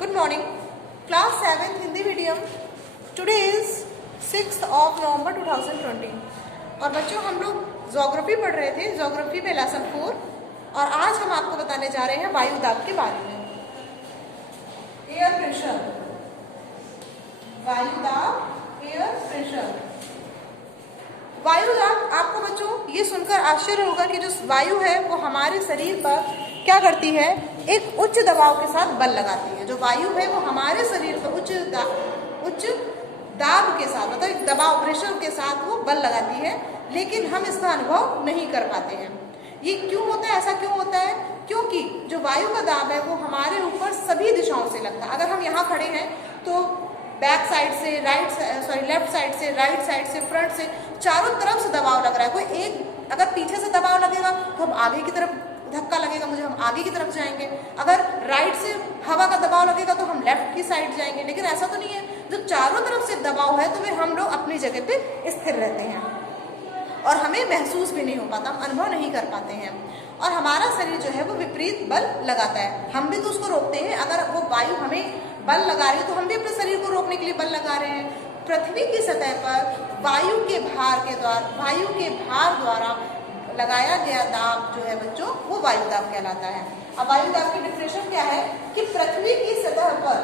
Good morning, class 7th Hindi medium. Today is 6th of November 2020 और बच्चों हम लोग ज्योग्राफी पढ़ रहे थे, ज्योग्राफी में लेसन 4 और आज हम आपको बताने जा रहे हैं वायु दाब के बारे में। एयर प्रेशर, वायु दाब, एयर प्रेशर। वायु दाब, आपको बच्चों ये सुनकर आश्चर्य होगा कि जो वायु है वो हमारे शरीर पर क्या करती है, एक उच्च दबाव के साथ बल लगाती है। जो वायु है वो हमारे शरीर पर उच्च दाब के साथ, मतलब एक दबाव, प्रेशर के साथ वो बल लगाती है, लेकिन हम इसका अनुभव नहीं कर पाते हैं। ये क्यों होता है, ऐसा क्यों होता है? क्योंकि जो वायु का दाब है वो हमारे ऊपर सभी दिशाओं से लगता है। अगर हम यहाँ खड़े हैं तो बैक साइड से, लेफ्ट साइड से, राइट साइड से, फ्रंट से, चारों तरफ से दबाव लग रहा है। कोई एक अगर पीछे से दबाव लगेगा तो हम आगे की तरफ, धक्का लगेगा मुझे, हम आगे की तरफ जाएंगे। अगर राइट से हवा का दबाव लगेगा तो हम लेफ्ट की साइड जाएंगे। लेकिन ऐसा तो नहीं है, जो चारों तरफ से दबाव है तो वे हम लोग अपनी जगह पे स्थिर रहते हैं और हमें महसूस भी नहीं हो पाता, हम अनुभव नहीं कर पाते हैं। और हमारा शरीर जो है वो विपरीत बल लगाता है। हम भी तो उसको रोकते हैं। अगर वो वायु हमें बल लगा रही है तो हम भी अपने शरीर को रोकने के लिए बल लगा रहे हैं। पृथ्वी की सतह पर वायु के भार द्वारा लगाया गया दाब जो है बच्चों वो वायु दाब कहलाता है। अब वायु दाब की डिफिनेशन क्या है कि पृथ्वी की सतह पर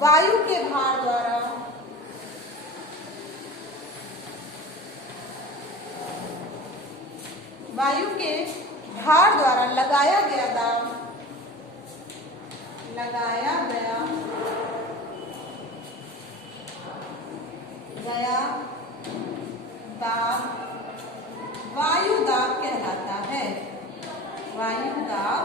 वायु के भार द्वारा लगाया गया दाब वायु दाब कहलाता है। वायु दाब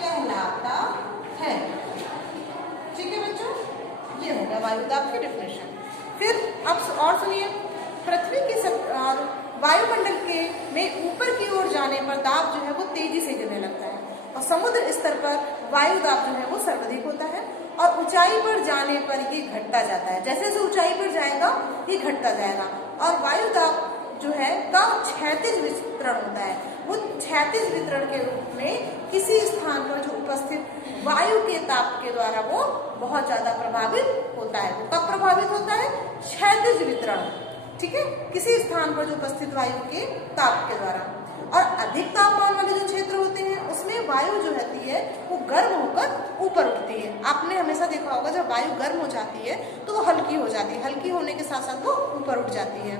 कहलाता है। ठीक है बच्चों, ये हो गया वायु दाब की डिफिनेशन। फिर अब और सुनिए, पृथ्वी की और वायुमंडल के में ऊपर की ओर जाने पर दाब जो है वो तेजी से गिरने लगता है और समुद्र स्तर पर वायु दाब जो है वो सर्वाधिक होता है और ऊंचाई पर जाने पर ये घटता जाता है। जैसे जैसे ऊंचाई पर जाएगा ये घटता जाएगा। और वायु दाब जो है का क्षैतिज वितरण होता है। वो क्षैतिज वितरण के रूप में किसी स्थान पर जो उपस्थित वायु के ताप के द्वारा वो बहुत ज्यादा प्रभावित होता है। वो कब प्रभावित होता है? क्षैतिज वितरण। ठीक है, किसी स्थान पर जो उपस्थित वायु के ताप के द्वारा। और अधिक तापमान वाले जो क्षेत्र होते हैं उसमें वायु जो रहती है वो गर्म होकर ऊपर उठती है। आपने हमेशा देखा होगा जब वायु गर्म हो जाती है तो वो हल्की हो जाती है, हल्की होने के साथ साथ वो ऊपर उठ जाती है।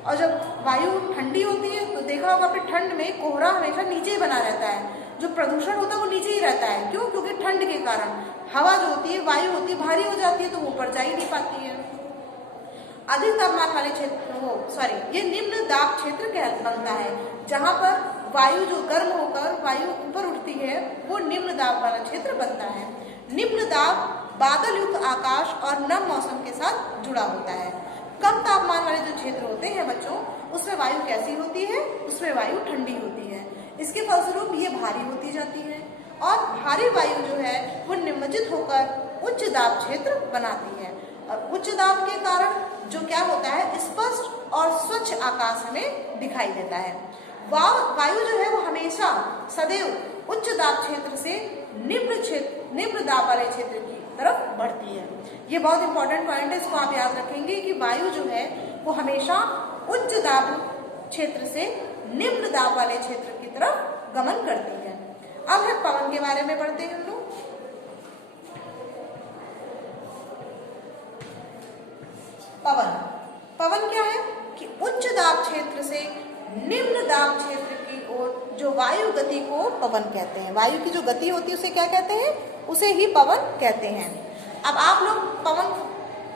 और जब वायु ठंडी होती है तो देखा होगा आपने ठंड में कोहरा हमेशा नीचे ही बना रहता है। जो प्रदूषण होता है वो नीचे ही रहता है। क्यों? क्योंकि ठंड के कारण हवा जो होती है, वायु होती है, भारी हो जाती है तो वो ऊपर जा ही नहीं पाती है। अधिक तापमान वाले क्षेत्र ये निम्न दाब क्षेत्र बनता है। जहां पर वायु जो गर्म होकर वायु ऊपर उठती है वो निम्न दाब वाला क्षेत्र बनता है। निम्न दाब बादल युक्त आकाश और नम मौसम के साथ जुड़ा होता है। कम तापमान वाले जो क्षेत्र होते हैं बच्चों उसमें वायु कैसी होती है? उसमें वायु ठंडी होती है। इसके फलस्वरूप ये भारी होती जाती है और भारी वायु जो है वो निमज्जित होकर उच्च दाब क्षेत्र बनाती है। और उच्च दाब के कारण जो क्या होता है, स्पष्ट और स्वच्छ आकाश हमें दिखाई देता है। वायु जो है वो हमेशा सदैव उच्च दाब क्षेत्र से निम्न दाब वाले क्षेत्र की तरफ बढ़ती है। ये बहुत इंपॉर्टेंट पॉइंट है, इसको आप याद रखेंगे कि वायु जो है वो हमेशा उच्च दाब क्षेत्र से निम्न दाब वाले क्षेत्र की तरफ गमन करती है। अब है पवन के बारे में पढ़ते हैं हम लोग। पवन क्या है कि उच्च दाब क्षेत्र से निम्न दाब क्षेत्र की ओर जो वायु गति को पवन कहते हैं। वायु की जो गति होती है उसे क्या कहते हैं? उसे ही पवन कहते हैं। अब आप लोग पवन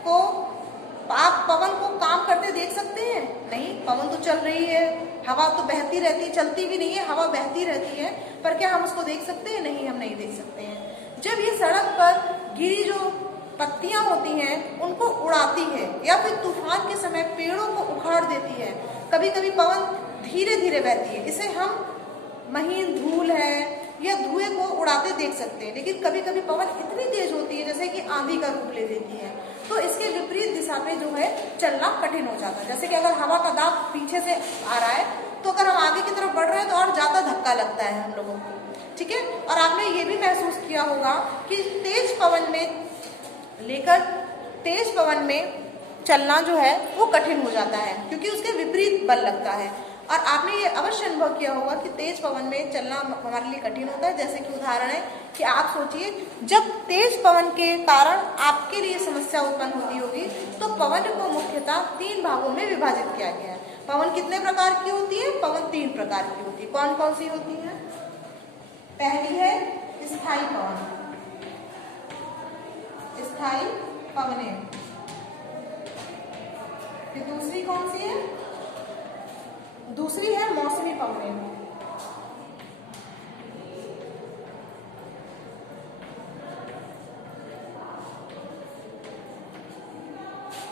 को काम करते देख सकते हैं? नहीं, पवन तो चल रही है, हवा तो बहती रहती है, चलती भी नहीं है, हवा बहती रहती है, पर क्या हम उसको देख सकते हैं? नहीं, हम नहीं देख सकते हैं। जब ये सड़क पर गिरी जो पत्तियां होती हैं उनको उड़ाती है या फिर तूफान के समय पेड़ों को उखाड़ देती है, कभी कभी पवन धीरे धीरे बहती है, इसे हम महीन धूल है या धुएं को उड़ाते देख सकते हैं। लेकिन कभी कभी पवन इतनी तेज होती है जैसे कि आंधी का रूप ले लेती है। तो इसके विपरीत दिशा में जो है चलना कठिन हो जाता है। जैसे कि अगर हवा का दाब पीछे से आ रहा है तो अगर हम आगे की तरफ बढ़ रहे हैं तो और ज्यादा धक्का लगता है हम लोगों को, ठीक है। और आपने ये भी महसूस किया होगा कि तेज पवन में चलना जो है वो कठिन हो जाता है क्योंकि उसके विपरीत बल लगता है। और आपने ये अवश्य अनुभव किया होगा कि तेज पवन में चलना हमारे लिए कठिन होता है। जैसे कि उदाहरण है कि आप सोचिए, जब तेज पवन के कारण आपके लिए समस्या उत्पन्न होती होगी तो पवन को मुख्यतः 3 भागों में विभाजित किया गया है। पवन कितने प्रकार की होती है? पवन 3 प्रकार की होती है। कौन कौन सी होती है? पहली है स्थायी पवन, स्थायी पवनें। फिर दूसरी कौन सी है? दूसरी है मौसमी पवनें।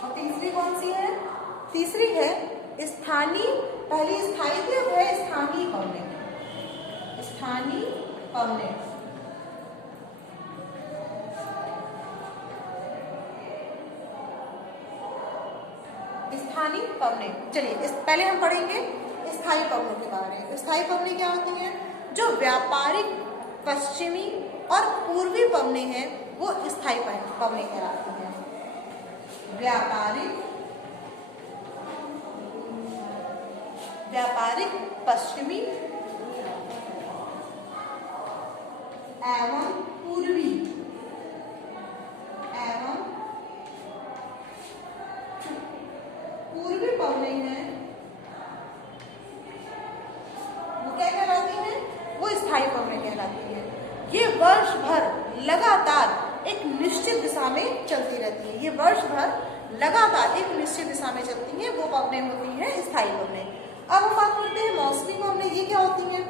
और तीसरी कौन सी है? तीसरी है स्थानीय, पहली स्थायी थी, अब है स्थानीय पवनें। स्थानीय पवनें। स्थानीय पवनें, चलिए पहले हम पढ़ेंगे स्थायी पवनों के बारे में। स्थायी पवनें क्या होती हैं? जो व्यापारिक पश्चिमी और पूर्वी पवनें हैं वो स्थायी पवनें कहलाती हैं। व्यापारिक पश्चिमी एवं पूर्वी पवनें हैं वो क्या कहलाती हैं? वो स्थायी पवनें कहलाती हैं। ये वर्ष भर लगातार एक निश्चित दिशा में चलती रहती है। ये वर्ष भर लगातार एक निश्चित दिशा में चलती हैं, वो पवनें होती हैं स्थायी पवनें। अब हम बात करते हैं मौसमी पवनें। ये क्या होती हैं?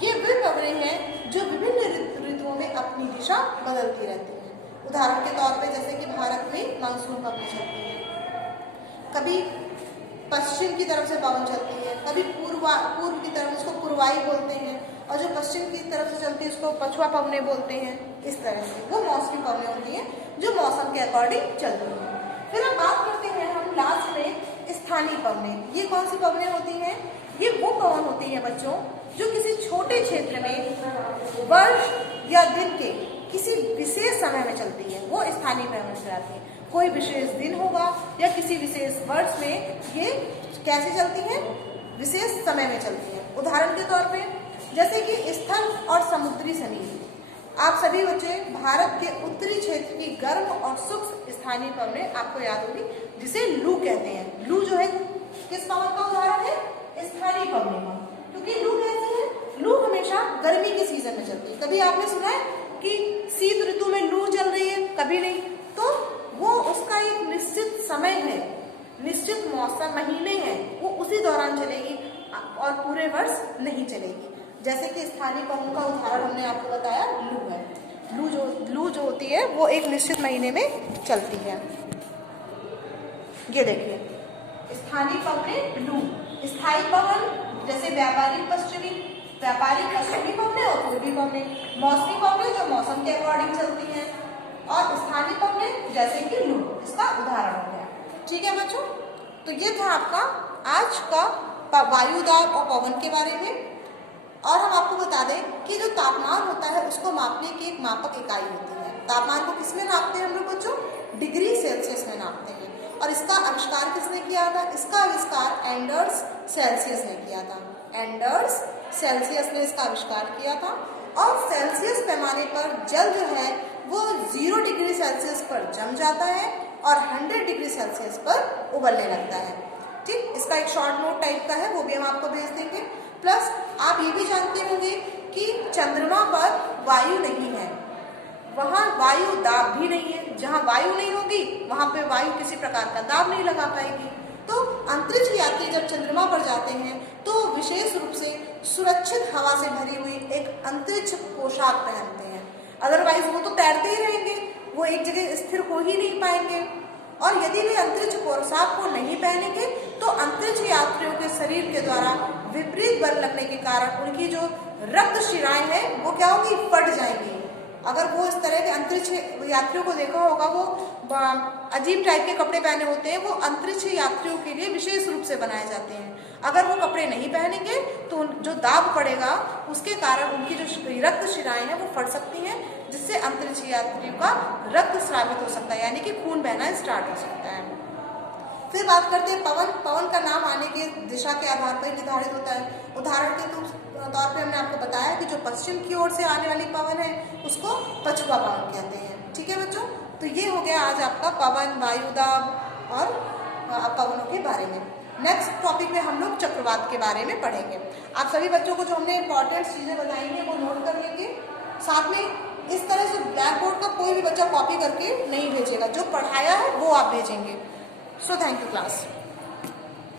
ये वे पवनें हैं जो विभिन्न ऋतुओं में अपनी दिशा बदलती रहती हैं। उदाहरण के तौर पे जैसे कि भारत में मानसून पवनें चलती हैं, कभी पश्चिम की तरफ से पवन चलती है, कभी पूर्व की तरफ, इसको पूर्वाई बोलते हैं, और जो पश्चिम की तरफ से चलती है उसको पछुआ पवनें बोलते हैं। इस तरह से वो मौसमी पवनें होती हैं जो मौसम के अकॉर्डिंग चलती हैं। फिर हम बात करते हैं हम लास्ट में स्थानीय पवनें। ये कौन सी पवनें होती हैं? ये वो पवन होती हैं बच्चों जो किसी छोटे क्षेत्र में वर्ष या दिन के किसी विशेष समय में चलती है, वो स्थानीय पवनें कहलाती है। कोई विशेष दिन होगा या किसी विशेष वर्ष में ये कैसे चलती हैं? विशेष समय में चलती है। उदाहरण के तौर पे जैसे कि स्थल और समुद्री समीप। आप सभी बच्चे भारत के उत्तरी क्षेत्र की गर्म और सूक्ष्म स्थानीय पवनें आपको याद होगी जिसे लू कहते हैं। लू जो है किस पवन का उदाहरण है? स्थानीय पवनें का। क्योंकि लू कैसे है? लू हमेशा गर्मी के सीजन में चलती है। कभी आपने सुना है कि शीत ऋतु में लू चल रही है? कभी नहीं। तो वो उसका एक निश्चित समय है, निश्चित मौसम महीने हैं, वो उसी दौरान चलेगी और पूरे वर्ष नहीं चलेगी। जैसे कि स्थानीय पवन का उदाहरण हमने आपको बताया लू है। लू जो होती है वो एक निश्चित महीने में चलती है। ये देखिए स्थानीय पवनें लू। स्थायी पवन जैसे व्यापारिक पश्चिमी पवनें और पूर्वी पवनें। मौसमी पवनें जो मौसम के अकॉर्डिंग चलती हैं, और स्थानीय पवनें जैसे कि लू, इसका उदाहरण हो गया। ठीक है बच्चों, तो ये था आपका आज का वायु दाब और पवन के बारे में। और हम आपको बता दें कि जो तापमान होता है उसको मापने की एक मापक इकाई होती है। तापमान को किसमें नापते हैं हम लोग बच्चों? डिग्री सेल्सियस में नापते हैं। और इसका आविष्कार किसने किया था? इसका आविष्कार एंडर्स सेल्सियस ने किया था। एंडर्स सेल्सियस ने इसका आविष्कार किया था। और सेल्सियस पैमाने पर जल जो है वो 0 डिग्री सेल्सियस पर जम जाता है और 100 डिग्री सेल्सियस पर उबलने लगता है। ठीक, इसका एक शॉर्ट नोट टाइप का है, वो भी हम आपको भेज देंगे। प्लस आप ये भी जानते होंगे कि चंद्रमा पर वायु नहीं है, वहाँ वायु दाब भी नहीं है। जहाँ वायु नहीं होगी वहाँ पे वायु किसी प्रकार का दाब नहीं लगा पाएगी। तो अंतरिक्ष यात्री जब चंद्रमा पर जाते हैं तो विशेष रूप से सुरक्षित हवा से भरी हुई एक अंतरिक्ष पोशाक पहनते हैं। अदरवाइज वो तो तैरते ही रहेंगे, वो एक जगह स्थिर हो ही नहीं पाएंगे। और यदि वे अंतरिक्ष पोशाक को नहीं पहनेंगे तो अंतरिक्ष यात्रियों के शरीर के द्वारा विपरीत बल लगने के कारण उनकी जो रक्त शिराएं हैं वो क्या होगी? फट जाएंगी अगर वो इस तरह के अंतरिक्ष यात्रियों को देखा होगा, वो अजीब टाइप के कपड़े पहने होते हैं, वो अंतरिक्ष यात्रियों के लिए विशेष रूप से बनाए जाते हैं। अगर वो कपड़े नहीं पहनेंगे तो जो दाब पड़ेगा उसके कारण उनकी जो रक्त शिराएं हैं वो फट सकती हैं, जिससे अंतरिक्ष यात्रियों का रक्त स्रावित हो सकता है, यानी कि खून बहना स्टार्ट हो सकता है। फिर बात करते हैं पवन। पवन का नाम आने के दिशा के आधार पर निर्धारित होता है। उदाहरण के तौर पे हमने आपको बताया कि जो पश्चिम की ओर से आने वाली पवन है उसको पछुआ पवन कहते हैं। ठीक है बच्चों, तो ये हो गया आज आपका पवन, वायुदाब और पवनों के बारे में। नेक्स्ट टॉपिक में हम लोग चक्रवात के बारे में पढ़ेंगे। आप सभी बच्चों को जो हमने इंपॉर्टेंट चीजें बताई हैं वो नोट कर लेंगे। साथ में इस तरह से ब्लैक बोर्ड का कोई भी बच्चा कॉपी करके नहीं भेजेगा, जो पढ़ाया है वो आप भेजेंगे। So thank you class.